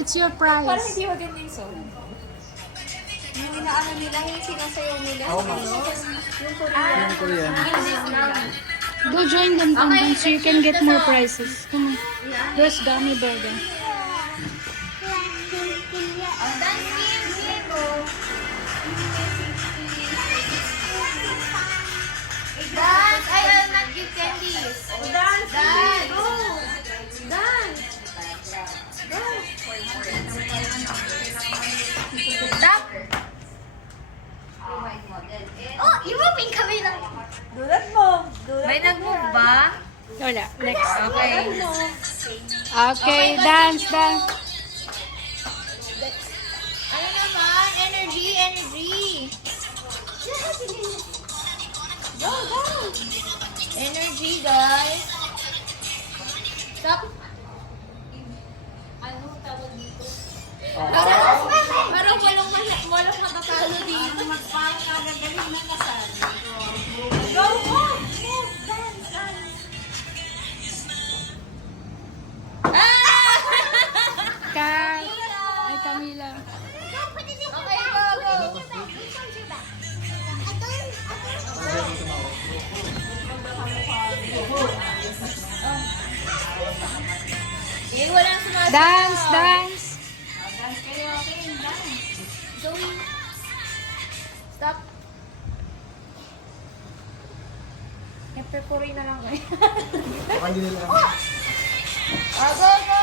It's your Parang prize. hindi maganda yung song. Yung inaano nila, yung sinasayaw nila. Oo, ma'am. Yung Korean. Yung Korean. Go join them, Tonton, so you can get more prizes. Come on. There's gummy burger. Dance! I will not give candies. Dance! Dance! Go! Dance! Go! Stop! Oh, you moving kami lang. Dulat mo. May nag-move ba? Wala. Next. Okay. Okay, dance, dance. Ano naman? Energy, energy. Go, go. Energy, guys. Stop. Ano tawag dito? Parang walang matatalo dito. Parang nagagaling na kasal. Go, move, move, dance, dance. Ah! Kat. Ay, Camila. Okay, go, go. Eh, walang sumasayaw. Dance, dance. Dance kayo, okay? Dance. Zoe. Stop. Puri na lang kayo. Hindi nila. Go, go.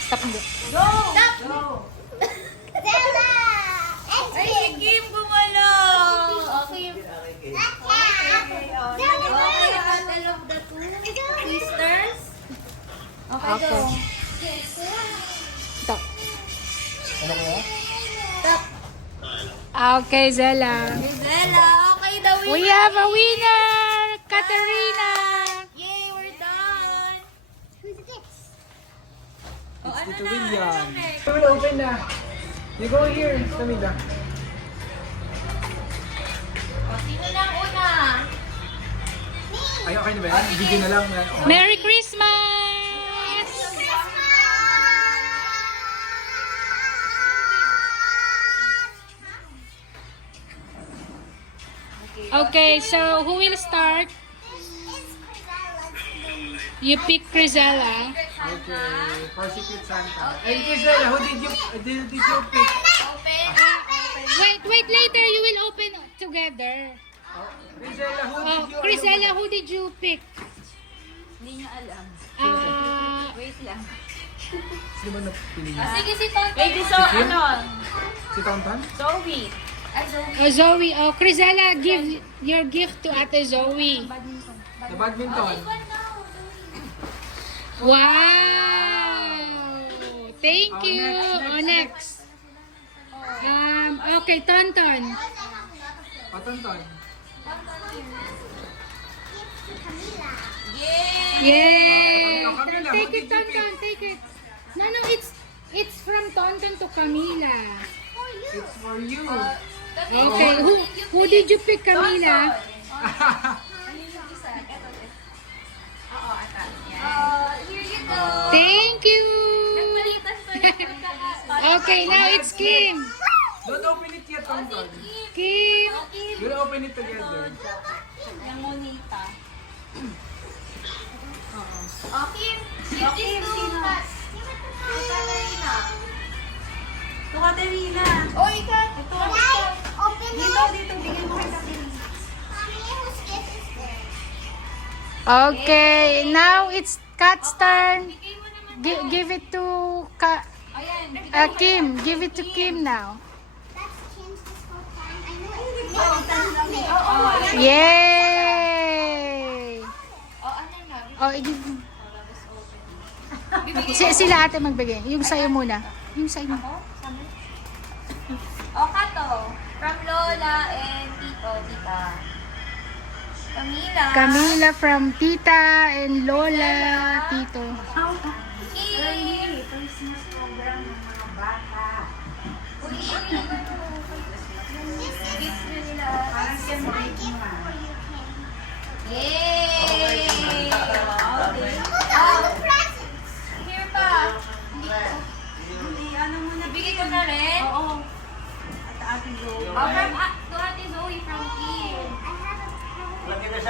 Stop mo. Stop. Zella. Ay, si Kim gumalaw. Okay. Okay, I love the two sisters. Okay, go. Okay. Stop. Ano kaya? Stop. Okay, Zella. Zella, okay, the winner. We have a winner! Katerina! Yay, we're done. Who's this? Oh, ano Tito na? William. Ano next? Camila, open na. You go here, Camila. Oh, sino na ang una? Ay, okay na ba yan? Video na lang. Oh. Merry Christmas! Okay, so who will start? You pick Crizella. Okay, for Secret Santa. Hey, Gisela, who did you pick? Open. Wait, later you will open together. Gisela, who Oh, did you Crizella, who did you pick? Hindi niya alam. Wait lang. Sino ba napili niya? Sige, si Tonton. Wait, so ano? Si Tonton? Zoe. Zoe. Oh, Crizella, give your gift to Ate Zoe. The badminton. Wow! Thank you. Next. Okay, Tonton. O, Tonton. Yay! Camila, Take who it, did you Tonton. Take it. No, it's from Tonton to Camila. It's for you. Okay, who did you pick, Camila? Here you go. Thank you. Nagpalitan pa na. Okay, now it's Kim. Don't open it yet, Tonton. Kim. We'll open it together. Yung Monita. Okay. Give this to Kat. To Katarina. To Katerina. Oh, ikaw. Ito. Dito, bigyan mo kay Katerina. Okay, now it's Kat's turn. Give it to Kim. Give it to Kim now. Yay! Oh, i-give mo. Sila ate magbigay. Yung sa'yo muna. Yung sa'yo. O, Kato. From Lola and Tito, Tita. Camila. Camila from Tita and Lola, Tito. Kim. Christmas program ng mga bata. Uy, gift nila. Parang siya breaking ma. Yay! Okay. Oh,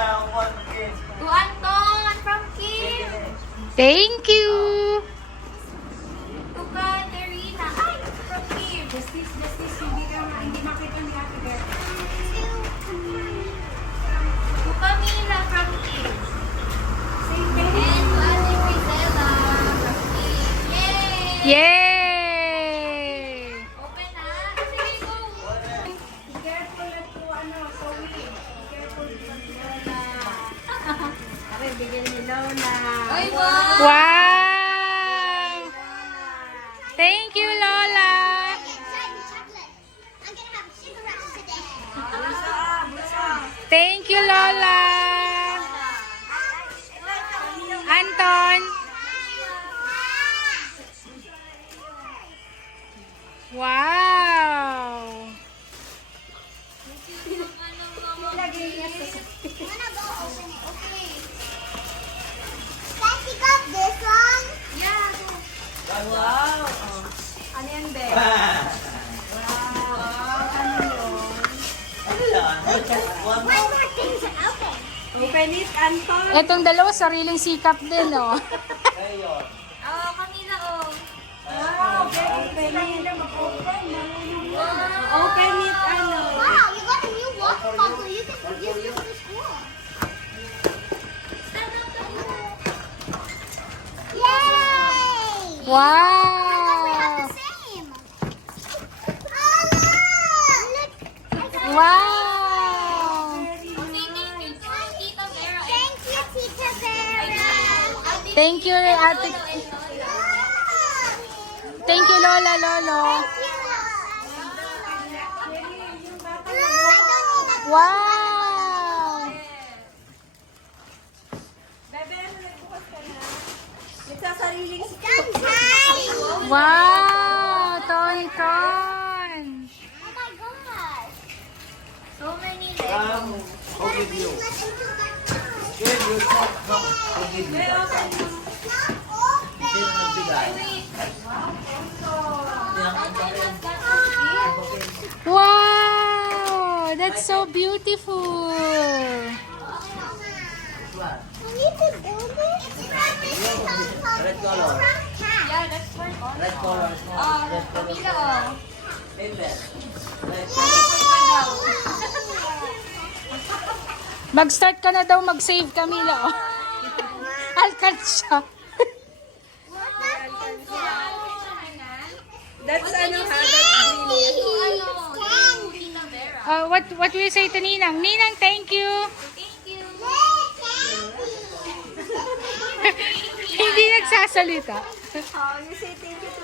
To Anton from Kim. Thank you. To Katerina. Ay, from Kim. Justice, hindi makita ni Ate Beth. To Camila from Kim. Same And day. to Ate Rizella from Kim. Yay! Yay! Open na. Sige, go. Be careful at po, sorry. Be careful with Lola. Aray, bigyan ni Lola. Ay, wow. Wow! Thank you, Lola. Thank you, Lola. Anton. Wow. Ilagay niya sa Yeah. Wow. Ano yan, Beth? Wow. Ano yun? Open it, Anton. Etong dalawa, sariling sikap din, oh. Oh, Camila, oh. Wow, Beth, open it. Open it, ano. Wow, you got a new water bottle. You can use this for school. Stand up, Yay! Wow. We have the same. Oh, look! Wow. Tita Vera. Thank you, Tita Vera. Thank you, Ate. Thank you, Lola, Lolo. Wow. Bebe, ano nagbukas ka na? Nagsasariling Wow, Tonton. Oh my gosh. So many Legos. How did you? Let's into that house. Good, you stop. No, how did you? Not open. Wow, that's so beautiful. We need to build it. Red color. Yeah, that's for all. Red color. Camila, oh. Mag-start ka na daw mag-save, Camila. Oh. Alkansya. That's ano ha, that's green. Tita Vera. What will you say to Ninang? Ninang, thank you. Thank you. Hindi nagsasalita. Oh, you say thank you to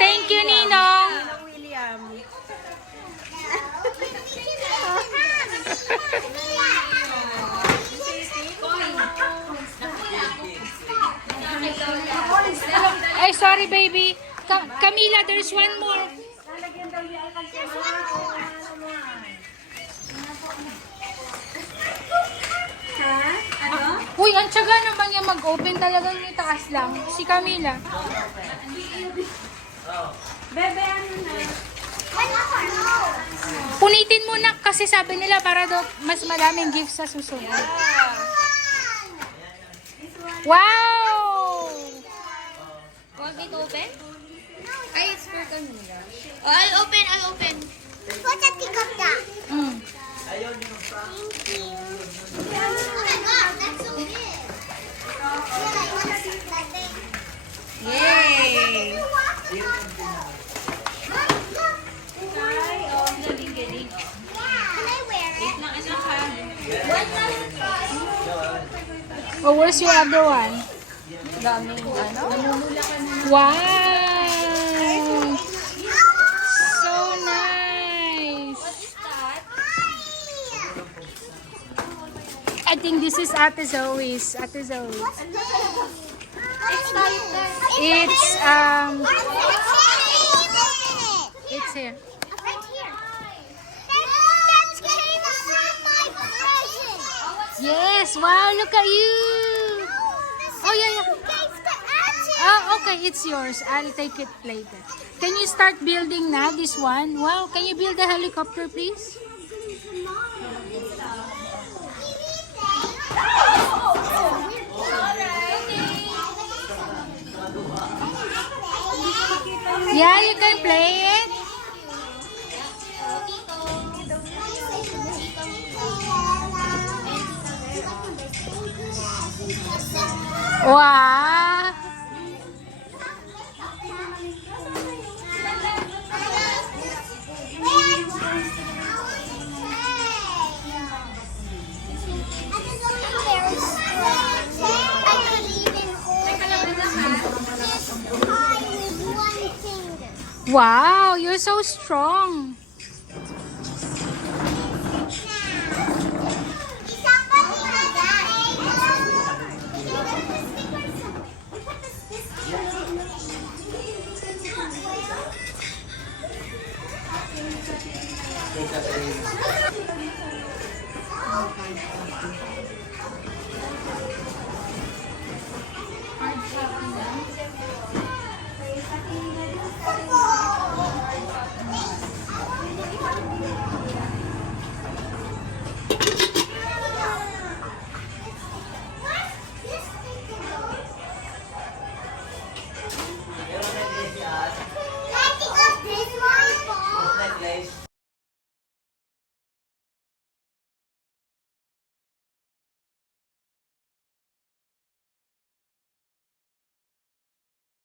Thank you, Ninong. William. Ay, sorry, baby. Camila, there's one more. Lalagyan daw niya ang Ha? Ano? Uy, ang tsaga naman niya mag-open talagang yung taas lang. Si Camila. Bebe, ano na? Punitin mo na kasi sabi nila para daw mas madaming gifts sa susunod. Wow! Want it open? Ay, it's for Camila. Oh, I'll open. What's a ticket that? Mm. Thank you. Oh my god, that's so big. Yeah, I want to see that thing. Yay! Ay, oh, ang galing. Can I wear it? One last try. Oh, where's your other one? Daming ano? Wow! So nice! That? I think this is Ate Zoe's. Ate Zoe. It's lighter. It's It's here. right here. That's came from my present. Yes! Wow! Look at you! Oh yeah. Oh, okay. It's yours. I'll take it later. Can you start building na this one? Wow! Can you build a helicopter, please? Wow! Wow, you're so strong. Oh,